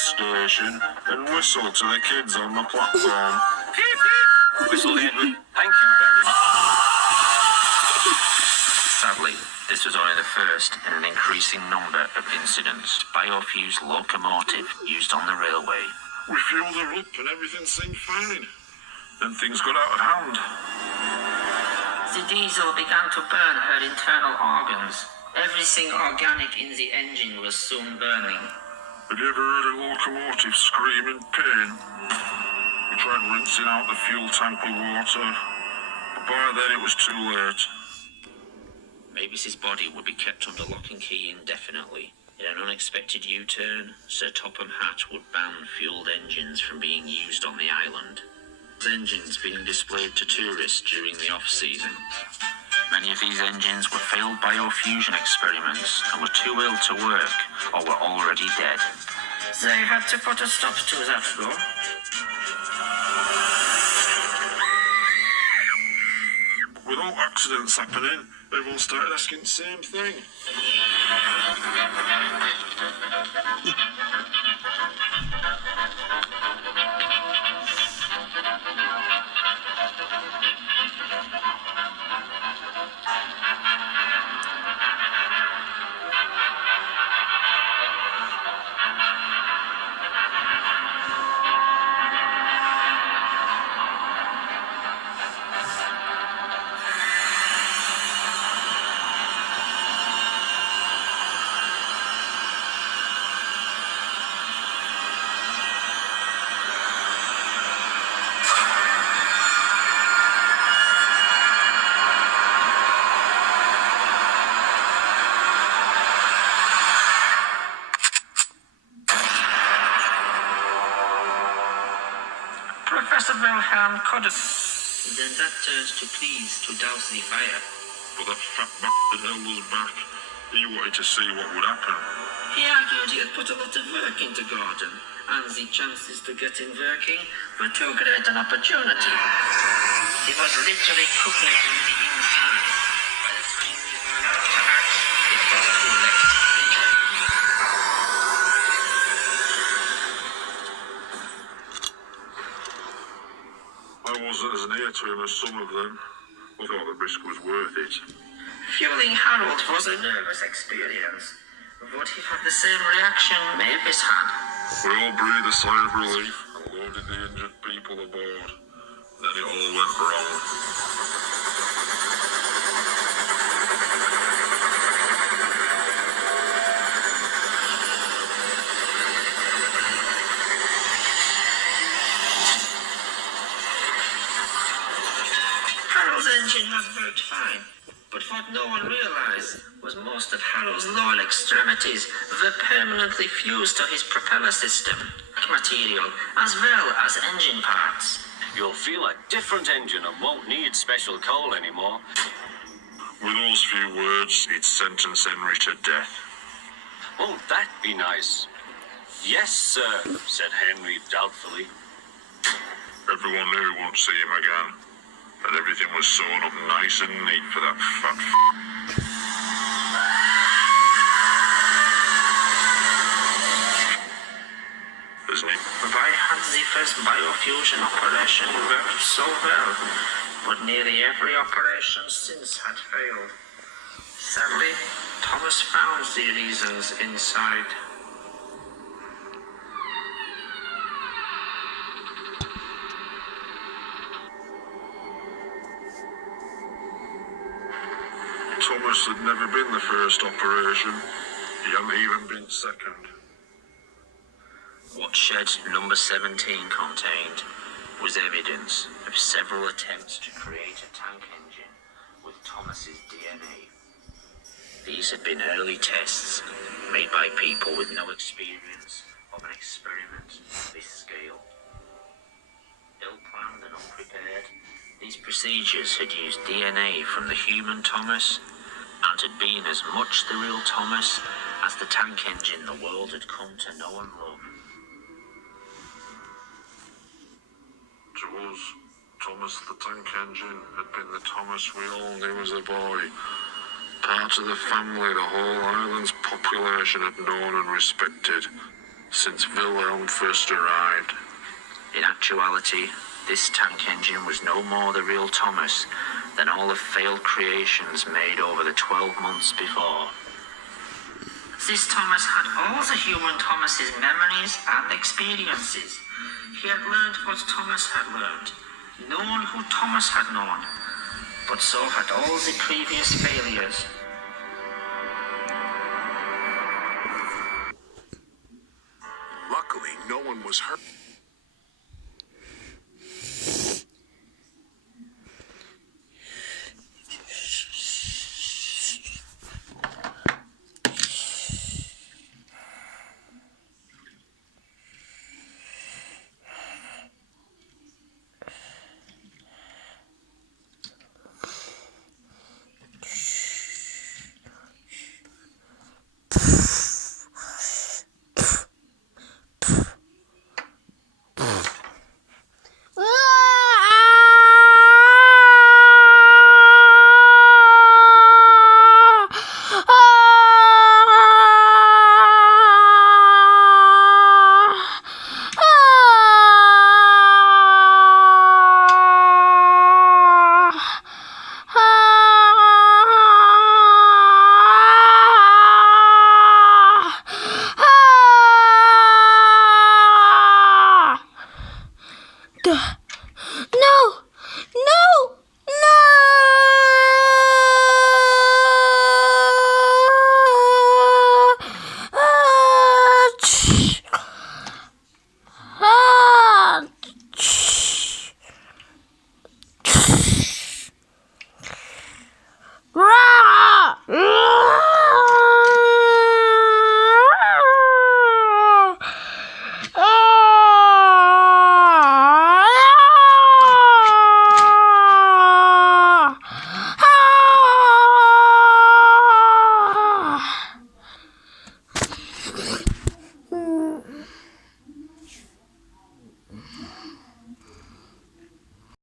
station and whistle to the kids on the platform. Whistle, Edward. Thank you very much. Sadly, this was only the first in an increasing number of incidents. Biofuels locomotive used on the railway. We fueled her up and everything seemed fine. Then things got out of hand. The diesel began to burn her internal organs. Everything organic in the engine was soon burning. Have you ever heard a locomotive scream in pain? We tried rinsing out the fuel tank with water, but by then it was too late. Mavis's body would be kept under lock and key indefinitely. In an unexpected U-turn, Sir Topham Hatt would ban fuelled engines from being used on the island. Engines being displayed to tourists during the off-season. Many of these engines were failed biofusion experiments and were too ill to work or were already dead. They had to put a stop to that though. With all accidents happening, everyone started asking the same thing. Professor Wilhelm Coddus. Then that turns to please to douse the fire. But that fat bastard held us back. He wanted to see what would happen. He argued he had put a lot of work into Gordon, and the chances to get him working were too great an opportunity. He was literally cooking from the inside. By the time we were to act, it was too late. I wasn't as near to him as some of them. I thought the risk was worth it. Fueling Harold was a nervous experience. Would he have the same reaction Mavis had? We all breathed a sigh of relief and loaded the injured people aboard. Then it all went wrong. Harold's engine had worked fine, but what no one realized was most of Harold's lower extremities were permanently fused to his propeller system, material as well as engine parts. You'll feel a different engine and won't need special coal anymore. With those few words, he'd sentence Henry to death. Won't that be nice? Yes, sir, said Henry doubtfully. Everyone knew he won't see him again, and everything was sewn up nice and neat for that fat Isn't he? Why had the first biofusion operation worked so well, but nearly every operation since had failed? Sadly, Thomas found the reasons inside. Thomas had never been the first operation. He hadn't even been second. What shed number 17 contained was evidence of several attempts to create a tank engine with Thomas's DNA. These had been early tests made by people with no experience of an experiment of this scale. Ill-planned and unprepared, these procedures had used DNA from the human Thomas and had been as much the real Thomas as the tank engine the world had come to know and love. To us, Thomas the tank engine had been the Thomas we all knew as a boy. Part of the family the whole island's population had known and respected. since Wilhelm first arrived. In actuality, this tank engine was no more the real Thomas than all the failed creations made over the 12 months before. This Thomas had all the human Thomas's memories and experiences. He had learned what Thomas had learned, known who Thomas had known, but so had all the previous failures. Luckily, no one was hurt.